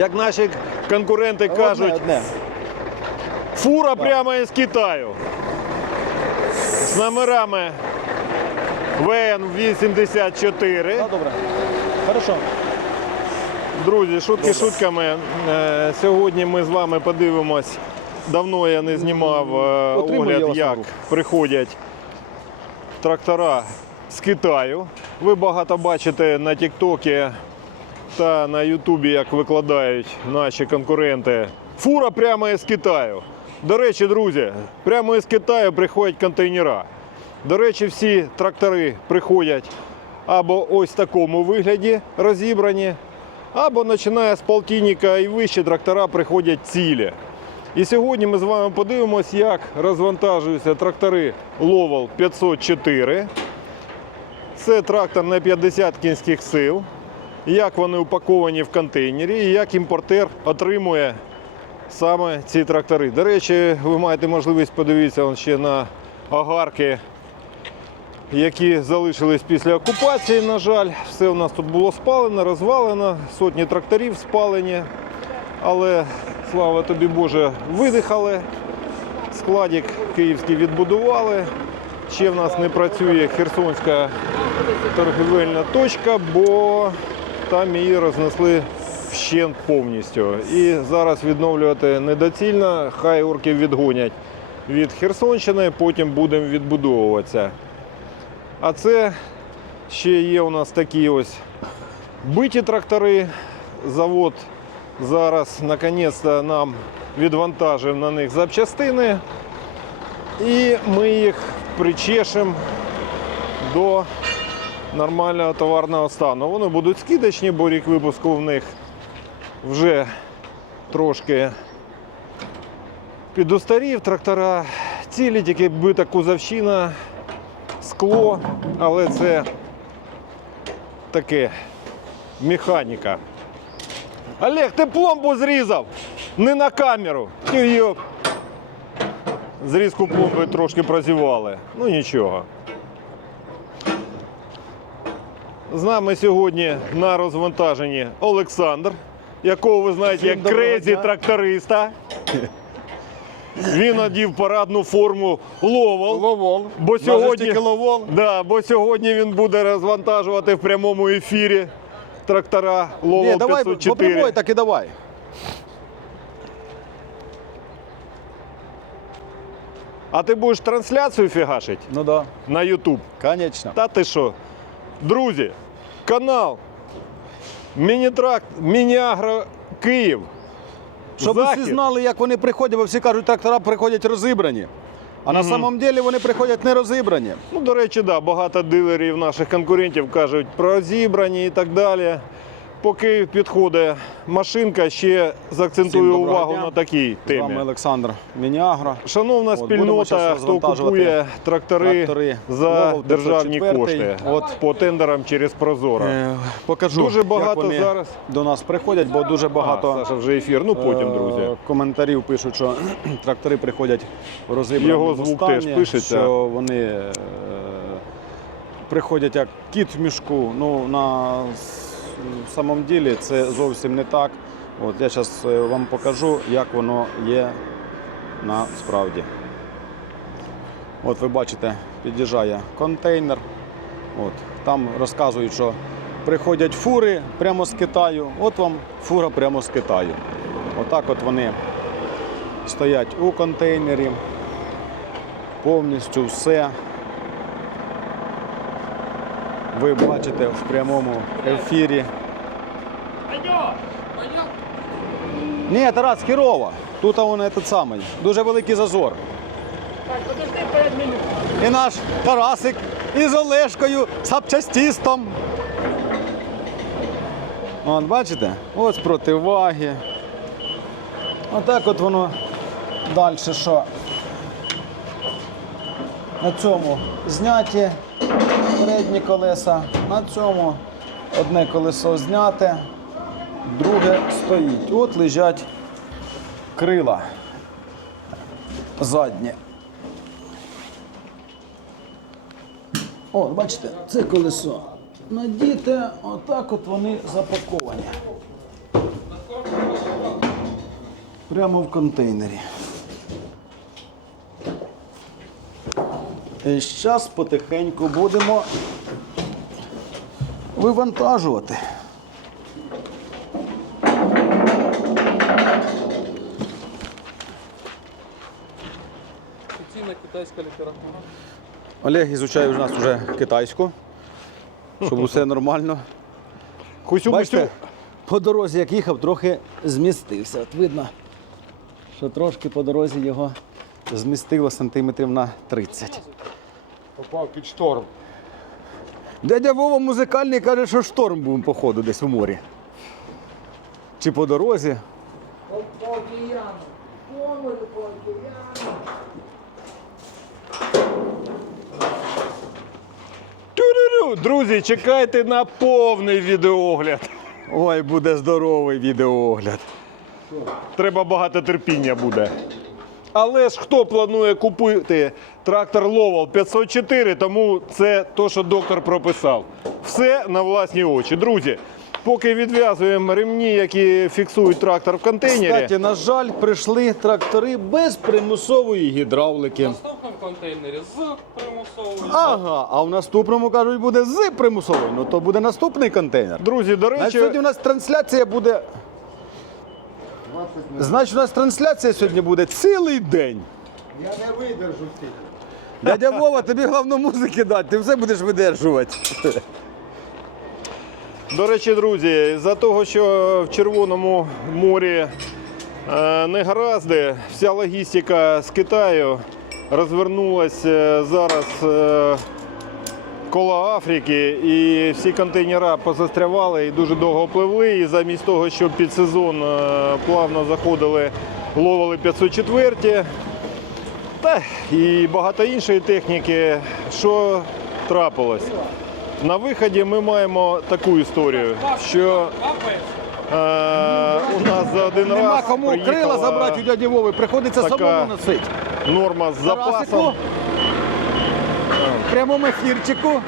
Як наші конкуренти кажуть, одне. фура прямо із Китаю. З номерами ВН-84. Да, добре. Хорошо. Друзі, шутки шутками. Е, Сьогодні ми з вами подивимось. Давно я не знімав е, Отримую огляд, як приходять трактора з Китаю. Ви багато бачите на Тіктокі та на Ютубі, як викладають наші конкуренти. Фура прямо із Китаю. До речі, друзі, прямо із Китаю приходять контейнера. До речі, всі трактори приходять або ось в такому вигляді розібрані, або починає з полтинника і вище трактора приходять цілі. І сьогодні ми з вами подивимось, як розвантажуються трактори Lowell 504. Це трактор на 50 кінських сил. Як вони упаковані в контейнері і як імпортер отримує саме ці трактори. До речі, ви маєте можливість подивитися ще на огарки, які залишились після окупації. На жаль, все у нас тут було спалено, розвалено, сотні тракторів спалені. Але слава тобі Боже, видихали. Складик київський відбудували. Ще в нас не працює Херсонська торгівельна точка, бо там її рознесли вщент повністю. І зараз відновлювати недоцільно, хай орків відгонять від Херсонщини, потім будемо відбудовуватися. А це ще є у нас такі ось биті трактори. Завод зараз наконець-то нам відвантажив на них запчастини. І ми їх причешемо до нормального товарного стану. Вони будуть скидочні, бо рік випуску в них вже трошки підустарів трактора. Цілі тільки бита кузовщина, скло, але це таке механіка. Олег, ти пломбу зрізав! Не на камеру. Зрізку пломби трошки прозівали. Ну нічого. З нами сьогодні на розвантаженні Олександр, якого ви знаєте як крезі тракториста. Він одів парадну форму Ловол. Ловол. Бо сьогодні, ловол. да, бо сьогодні він буде розвантажувати в прямому ефірі трактора Ловол Ні, давай, 504. по прямой так і давай. А ти будеш трансляцію фігашити Ну да, на YouTube? конечно. Та ти що? Друзі, канал Мінітракт, Мініагро Київ. Щоб Захід. всі знали, як вони приходять, бо всі кажуть, трактора приходять розібрані. А на самом деле вони приходять не розібрані. Ну, до речі, да, багато дилерів наших конкурентів кажуть про зібрані і так далі. Поки підходить машинка, ще заакцентую Всім увагу дня. на такій З вами. Олександр Мініагро. Шановна От, спільнота, щас хто купує трактори, трактори за державні кошти от. по тендерам через Прозоро. Е, покажу, Дуже багато як вони зараз. до нас приходять, бо дуже багато А, Саша вже ефір. Ну потім, е, коментарів пишуть, що трактори приходять в розібраному Його звук стані, теж пишеться. що вони е, приходять як кіт в мішку. Ну, на с- самом ділі це зовсім не так. От я зараз вам покажу, як воно є насправді. От ви бачите, під'їжджає контейнер. От, там розказують, що приходять фури прямо з Китаю. От вам фура прямо з Китаю. Отак от вони стоять у контейнері. Повністю все. Ви бачите в прямому ефірі. Ні, Тарас, хірово. Тут воно этот самий. Дуже великий зазор. І наш Тарасик із Олешкою, запчастістом. От, бачите? Ось противаги. Отак от воно далі що. На цьому зняті передні колеса, на цьому одне колесо зняте, друге стоїть. От лежать крила задні. О, бачите, це колесо. Надіте, отак от вони запаковані. Прямо в контейнері. Зараз потихеньку будемо вивантажувати. Офіційна китайська література. Олег ізучає у нас вже китайську, щоб усе нормально. Кусю Бачите, по дорозі, як їхав, трохи змістився. От видно, що трошки по дорозі його змістило сантиметрів на 30. Попав під шторм. Дядя Вова музикальний каже, що шторм був, походу, десь у морі. Чи по дорозі. Тю-рю-рю. Друзі, чекайте на повний відеоогляд. Ой, буде здоровий відеоогляд. Треба багато терпіння буде. Але ж хто планує купити трактор Ловал 504, тому це то, що доктор прописав. Все на власні очі. Друзі, поки відв'язуємо ремні, які фіксують трактор в контейнері. Кстати, на жаль, прийшли трактори без примусової гідравлики. В наступному контейнері з примусовою. Ага, а в наступному кажуть, буде з примусовою. Ну то буде наступний контейнер. Друзі, до речі, сьогодні у нас трансляція буде. Значить, у нас трансляція сьогодні буде цілий день. Я не видержу стільки. Дядя Вова, тобі головне музики дати, ти все будеш видержувати. До речі, друзі, за того, що в Червоному морі е, не гаразди, вся логістика з Китаю розвернулася зараз е, коло Африки, і всі контейнера позастрявали і дуже довго пливли. І замість того, щоб під сезон е, плавно заходили, ловили 504 та і багато іншої техніки, що трапилось. На виході ми маємо таку історію, що е, у нас за один Нема раз кому крила забрати у дяді Вови, приходиться самому носити. норма з запасом. В прямому ефірчику.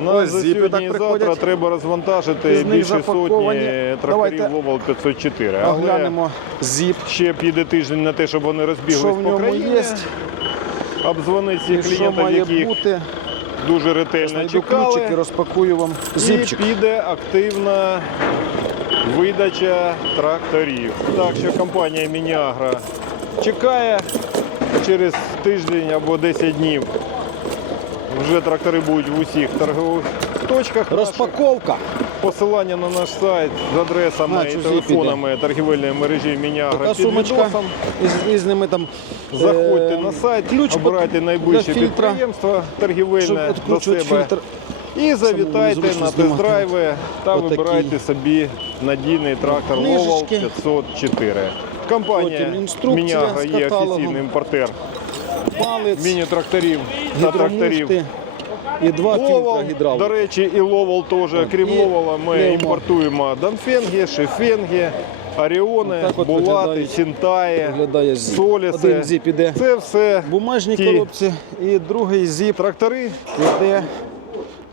На Ось за зіпи сьогодні і так завтра приходять. треба розвантажити З них більше запаковані. сотні Давайте тракторів Ловал 504. Але Оглянемо зіп, ще піде тиждень на те, щоб вони що розбіглись в по ньому країні. є, Обдзвонити і всіх що клієнтів, має яких бути. дуже ретельно Знайду ключик і чекали. розпакую вам зіпчик. І піде активна видача тракторів. Так що компанія Мініагра чекає через тиждень або 10 днів. Вже трактори будуть в усіх торгових точках. Розпаковка. Посилання на наш сайт з адресами На, і цю телефонами торгівельної мережі Така сумочка. відосом. Із, із ними там Заходьте е, на сайт, ключ обирайте для найближче фільтра, підприємство щоб торгівельне до відкручувати себе. фільтр. І завітайте незручно на знімати. тест-драйви та Отакі. вибирайте собі надійний трактор Ловал Книжечки. 504. Компанія Потім інструкція Міняга є каталогом. офіційний імпортер Палець, міні-тракторів та тракторів. і два Ловал, до речі, і Ловал теж. Крім І Ловала, ми Леомо. імпортуємо Данфенги, Шефенги, Аріони, Отак от Булати. Сінтаї, Соліси. Один зіп іде Це все в бумажній ті коробці, і другий зіп трактори іде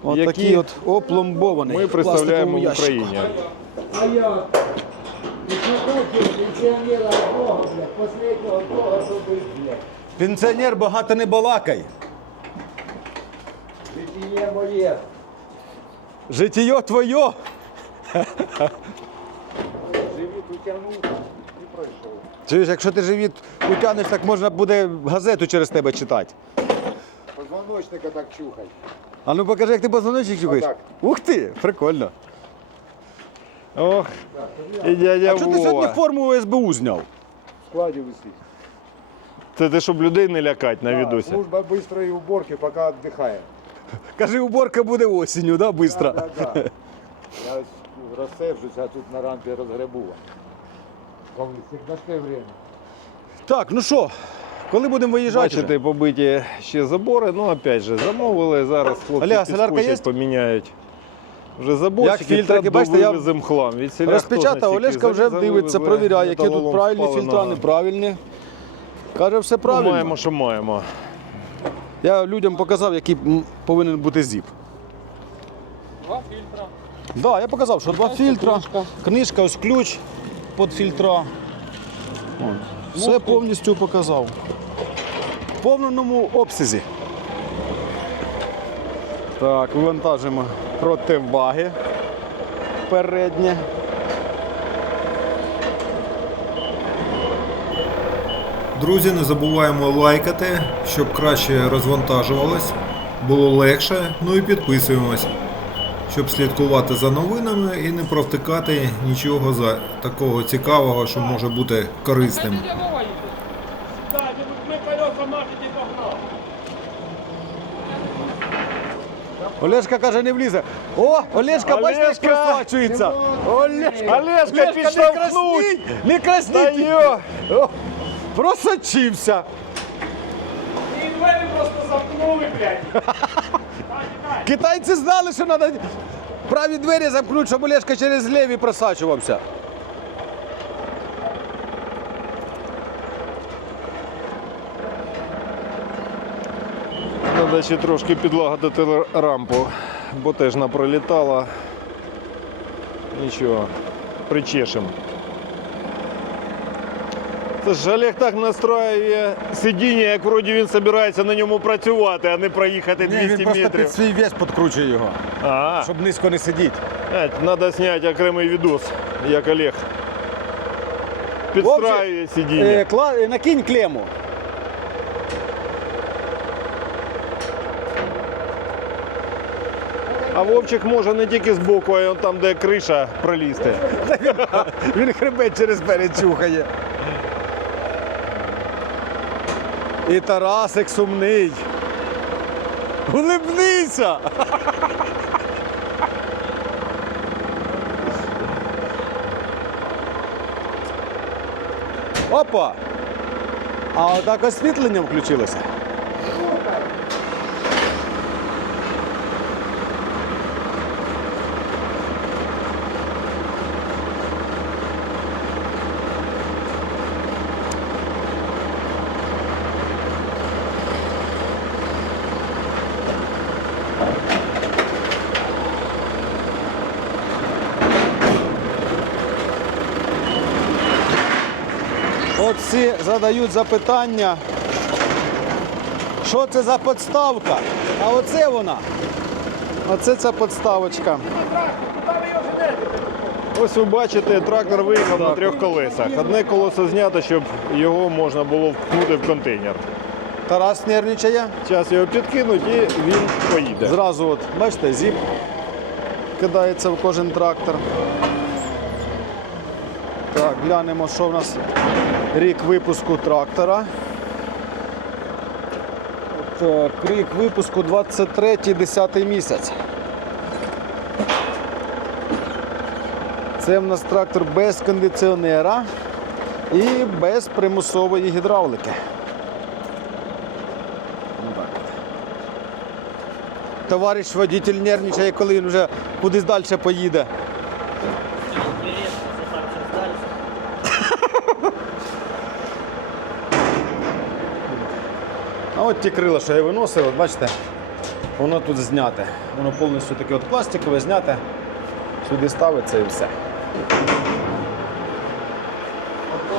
от Які такий от опломбований. ми представляємо в. Україні. А я пенсіонера одного, блядь, последнього того, блядь. Пенсіонер багато не балакай. Житіє моє. Житіє твоє. Живіт утягнув і пройшов. Чуєш, якщо ти живіт утягнеш, так можна буде газету через тебе читати. Позвоночника так чухай. А ну покажи, як ти позвоночник чухаєш. Отак. Ух ти, прикольно. Ох, і дядя А чого ти сьогодні форму СБУ зняв? В складі висить. Це те, щоб людей не лякати на Да, відосі. Служба быстрої уборки, поки віддихає. Кажи, уборка буде осінню, да, быстро. Да, да, да. Я ось а тут на рампі розгребу. Як дасте время. Так, ну що, коли будемо виїжджати? вже? Бачите, побиті ще забори. Ну, опять же, замовили. Зараз хлопці Оля, солярка підскочать, є? поміняють. Вже заборчики, Як фільтрики, бачите, я хлам. Від Розпечатав, хто знає, Олешка вже скільки дивиться, завезли, провіряє, які тут металолом правильні спаленого. фільтра, неправильні. Каже, все Ну, правильно. Маємо, що маємо. Я людям показав, який повинен бути зіп. Два фільтра. Да, я показав, що два фільтра, книжка, ось ключ. під фільтра. От. Все повністю показав. В повному обсязі. Так, вивантажимо противаги переднє. Друзі, не забуваємо лайкати, щоб краще розвантажувалось, було легше. Ну і підписуємось, щоб слідкувати за новинами і не провтикати нічого за такого цікавого, що може бути корисним. Олешка каже, не влізе. О, Олешка, бачите, як Олешка! просачується. Олешка, Олешка, не красніть, Не красніть. Просочився. І двері просто замкнули, блядь. Китайці знали, що треба праві двері замкнути, щоб Олешка через ліві просачувався. Треба ще трошки підлагодити рампу, бо теж напролітала. Нічого, причешем. Це ж Олег так настроює сидіння, як вроді він збирається на ньому працювати, а не проїхати 200 метрів. свій вес підкручує його, А, щоб низько не сидіти. треба зняти окремий відос, як Олег. Підстраює сидіння. Е, кла- е, накинь клему. А Вовчик може не тільки збоку, а й он там, де криша пролізти. Він хребет через перед чухає. І Тарасик сумний. Улибнися! Опа! А отак освітлення включилося. От всі задають запитання, що це за подставка? А оце вона. Оце ця подставочка. Ось ви бачите, трактор виїхав на трьох колесах. Одне колесо знято, щоб його можна було впнути в контейнер. Тарас нервничає. Зараз його підкинуть і він поїде. Зразу, от, бачите, зіп кидається в кожен трактор. Так, глянемо, що в нас рік випуску трактора. Так, рік випуску 23 10 місяць. Це в нас трактор без кондиціонера і без примусової гідравлики. Ну. Товариш водитель нервничає, коли він вже кудись далі поїде. От ті крила, що я виносив, от бачите, воно тут зняте. Воно повністю таке от пластикове, зняте. Сюди ставиться і все.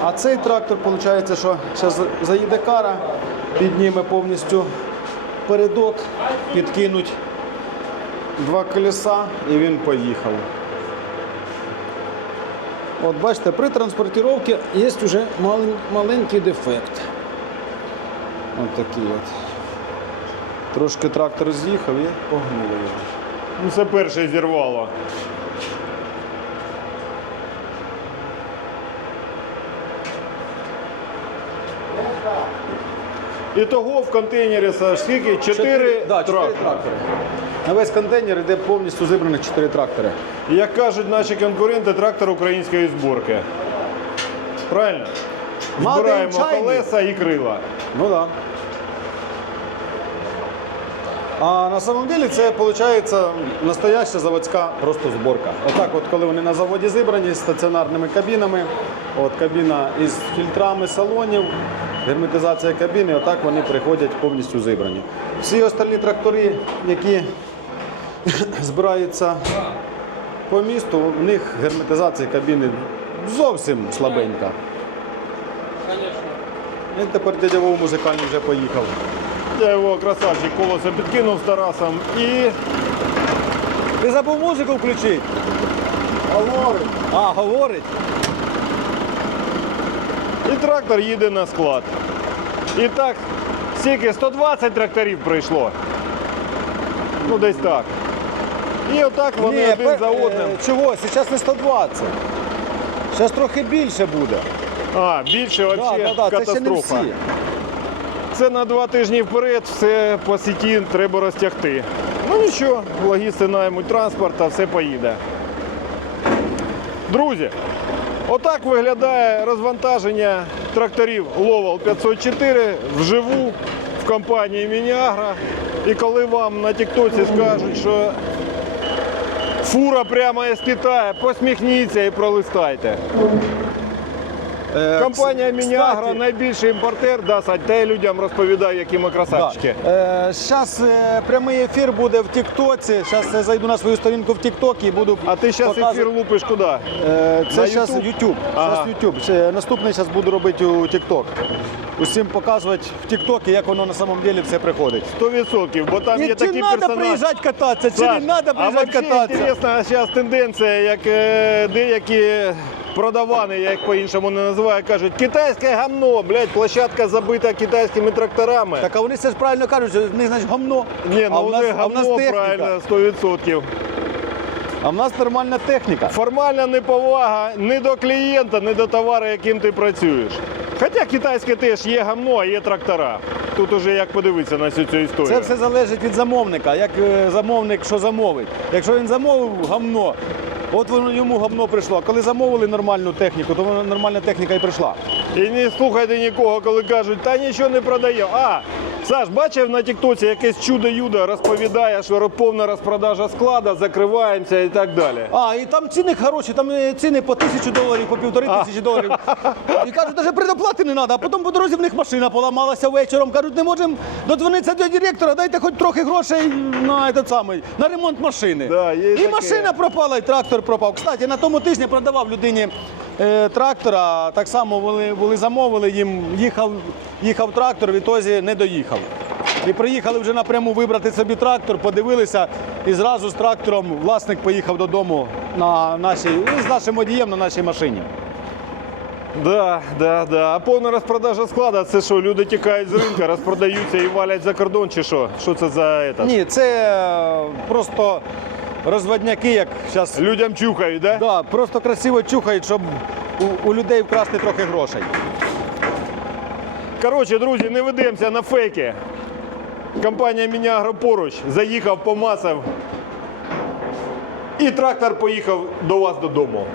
А цей трактор, виходить, що зараз заїде кара, підніме повністю передок, підкинуть два колеса і він поїхав. От бачите, при транспортировці є вже маленький дефект. От такий от. Трошки трактор з'їхав і погнуло його. Ну, це перше зірвало. І того в контейнері Саш, скільки? Чотири да, чотири трактори. трактори. На весь контейнер йде повністю зібраних 4 трактори. І Як кажуть наші конкуренти, трактор української зборки. Правильно? Збираємо колеса і крила. Ну так. Да. А на самом деле це виходить настояща заводська просто зборка. Отак, от коли вони на заводі зібрані з стаціонарними кабінами, от кабіна із фільтрами салонів, герметизація кабіни, отак вони приходять повністю зібрані. Всі остальні трактори, які збираються по місту, у них герметизації кабіни зовсім слабенька. Він тепер дядя Вова музикальний вже поїхав. Я його красавчик колесо підкинув з Тарасом і Ти забув музику включити? говорить. А, говорить. І трактор їде на склад. І так, скільки 120 тракторів прийшло. Ну, десь так. І отак вони Ні, один пе- за одним. е, Чого? Зараз не 120. Зараз трохи більше буде. А, більше Да, взагалі да, да, це ще не катастрофа. всі. Це на два тижні вперед, все по сіті треба розтягти. Ну нічого, логісти наймуть транспорт, а все поїде. Друзі, отак виглядає розвантаження тракторів Ловал 504 вживу в компанії Мініагра. І коли вам на Тіктоці скажуть, що фура прямо із Китаю, посміхніться і пролистайте. Е, Компанія Мініагра найбільший імпортер, да, Сань, та й людям розповідає, які ми красавчики. Зараз е, прямий ефір буде в Тіктоці. Зараз я зайду на свою сторінку в Тікток і буду. А ти зараз ефір лупиш куди? Е, Це зараз YouTube? Ага. Зараз YouTube. Наступний зараз буду робити у TikTok. Усім показувати в Тіктокі, як воно на самом деле все приходить. 100%, бо там І є чи такі треба приїжджати кататися, чи не треба приїжджати кататися. інтересна зараз тенденція, як е, деякі продавани, я їх по-іншому не називаю, кажуть, китайське гамно, блядь, площадка забита китайськими тракторами. Так а вони все ж правильно кажуть, що в них значить гамно. Ні, ну а в нас, вони а в нас гамно техніка. правильно, 100%. А в нас нормальна техніка. Формальна неповага ні до клієнта, ні до товару, яким ти працюєш. Хоча китайське теж є гамно, а є трактора. Тут уже як подивитися на всю цю історію. Це все залежить від замовника. Як е, замовник що замовить. Якщо він замовив гамно, от воно йому говно прийшло. Коли замовили нормальну техніку, то нормальна техніка і прийшла. І не слухайте нікого, коли кажуть, та нічого не продає. А, Саш, бачив на Тіктоці якесь чудо-юдо розповідає, що повна розпродажа склада, закриваємося і так далі. А, і там ціни хороші, там е, ціни по тисячу доларів, по півтори тисячі доларів. І кажуть, навіть предоплати не треба. А потім по дорозі в них машина поламалася вечором. Кажуть, не можемо додзвонитися до директора, дайте хоч трохи грошей на этот самий, на ремонт машини. Да, є і таке. машина пропала, і трактор пропав. Кстати, на тому тижні продавав людині трактора. Так само були, були замовили їм, їхав, їхав трактор, в ітозі не доїхав. І приїхали вже напряму вибрати собі трактор, подивилися, і зразу з трактором власник поїхав додому на нашій, з нашим водієм на нашій машині. Да, да, да. А повна розпродажа склада це що, люди тікають з ринку, розпродаються і валять за кордон, чи що? Що це за этот? Ні, це е, просто розводняки, як зараз. Людям чухають, да? Да, просто красиво чухають, щоб у, у людей вкрасти трохи грошей. Коротше, друзі, не ведемося на фейки. Компанія Мініагро поруч заїхав, помасав. І трактор поїхав до вас додому.